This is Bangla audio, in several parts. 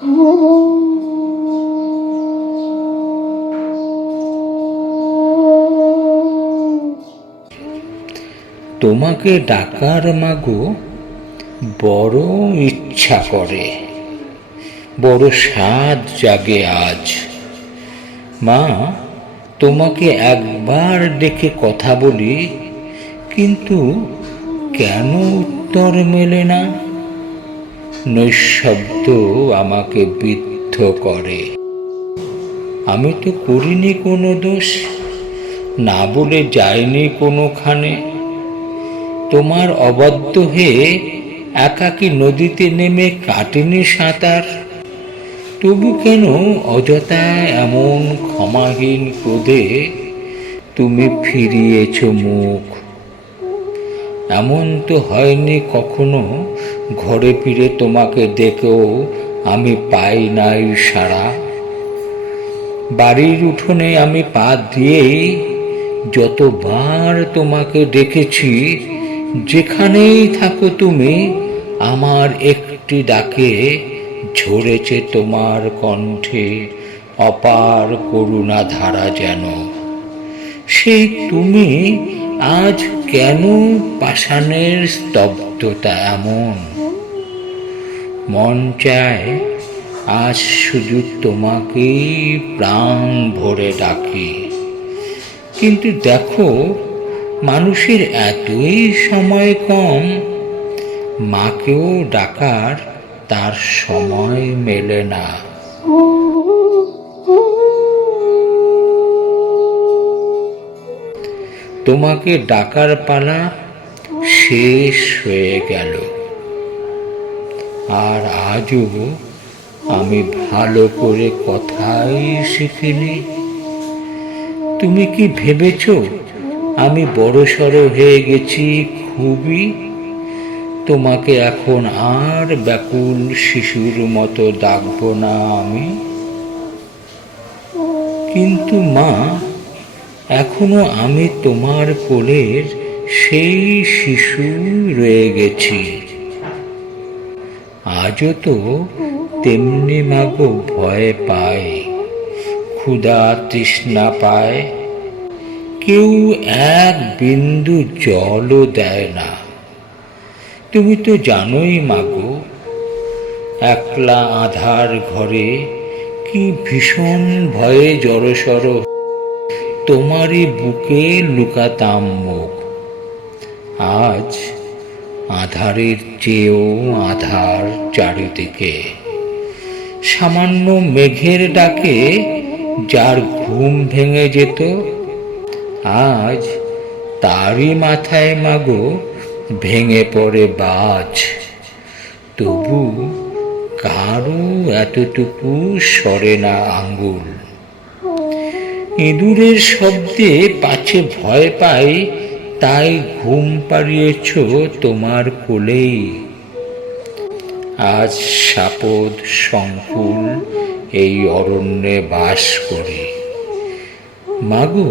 তোমাকে ডাকার মাগো বড় ইচ্ছা করে। বড় স্বাদ জাগে আজ। মা, তোমাকে একবার ডেকে কথা বলি, কিন্তু কেন উত্তর মেলে না? নৈশব্দ আমাকে বিদ্ধ করে। আমি তো করিনি কোনো দোষ, না বলে যাইনি কোনোখানে। তোমার অবাধ্য হয়ে একাকী নদীতে নেমে কাটেনি সাঁতার। তবু কেন অযথা এমন ক্ষমাহীন ক্রোধে তুমি ফিরিয়েছ মুখ? এমন তো হয়নি কখনো। ঘরে ফিরে তোমাকে দেখেও আমি পাই নাই সারা বাড়ির উঠোনে আমি পা দিয়েই যতবার তোমাকে ডেকেছি যেখানেই থাকো তুমি, আমার একটি ডাকে ঝরেছে তোমার কণ্ঠে অপার করুণা ধারা যেন। সেই তুমি আজ কেন পাষাণের স্তব্ধতা এমন? মন চায় আজ শুধু তোমাকেই প্রাণ ভরে ডাকি। কিন্তু দেখো, মানুষের এতই সময় কম, মাকেও ডাকার তার সময় মেলে না। তোমাকে ডাকার পালা শেষ হয়ে গেল। আর আজও আমি ভালো করে কথাই শিখিনি। তুমি কি ভেবেছ আমি বড় সড়ো হয়ে গেছি খুবই? তোমাকে এখন আর ব্যাকুল শিশুর মতো ডাকবো না আমি। কিন্তু মা এখনও আমি তোমার কোলের সেই শিশু রয়ে গেছি। আজও তো তেমনি মাগো ভয় পায়, ক্ষুধা তৃষ্ণা পায়। কেউ এক বিন্দু জলও দেয় না। তুমি তো জানোই মাগো, একলা আধার ঘরে কি ভীষণ ভয়ে জড়সড় তোমারই বুকে লুকাতাম মুখ। আজ আধারের চেয়েও আধার চারিদিকে। সামান্য মেঘের ডাকে যার ঘুম ভেঙে যেত, আজ তারই মাথায় মাগো ভেঙে পড়ে বাজ। তবু কারও এতটুকু সরে না আঙ্গুল। ইঁদুরের শব্দে পাছে ভয় পাই, তাই ঘুম পাড়িয়েছ তোমার কোলেই। আজ সাপদ সংকুল এই অরণ্যে বাস করি। মাগো,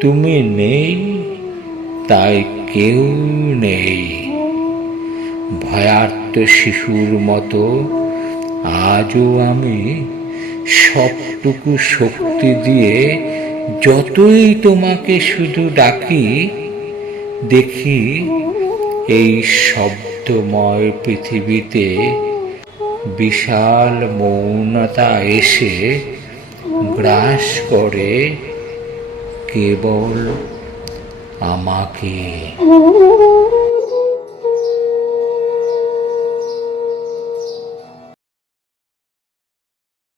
তুমি নেই, তাই কেউ নেই। ভয়ার্ত শিশুর মতো আজও আমি সবটুকু শক্তি দিয়ে যতই তোমাকে শুধু ডাকি, দেখি এই শব্দময় পৃথিবীতে বিশাল মৌনতা এসে গ্রাস করে কেবল আমাকে।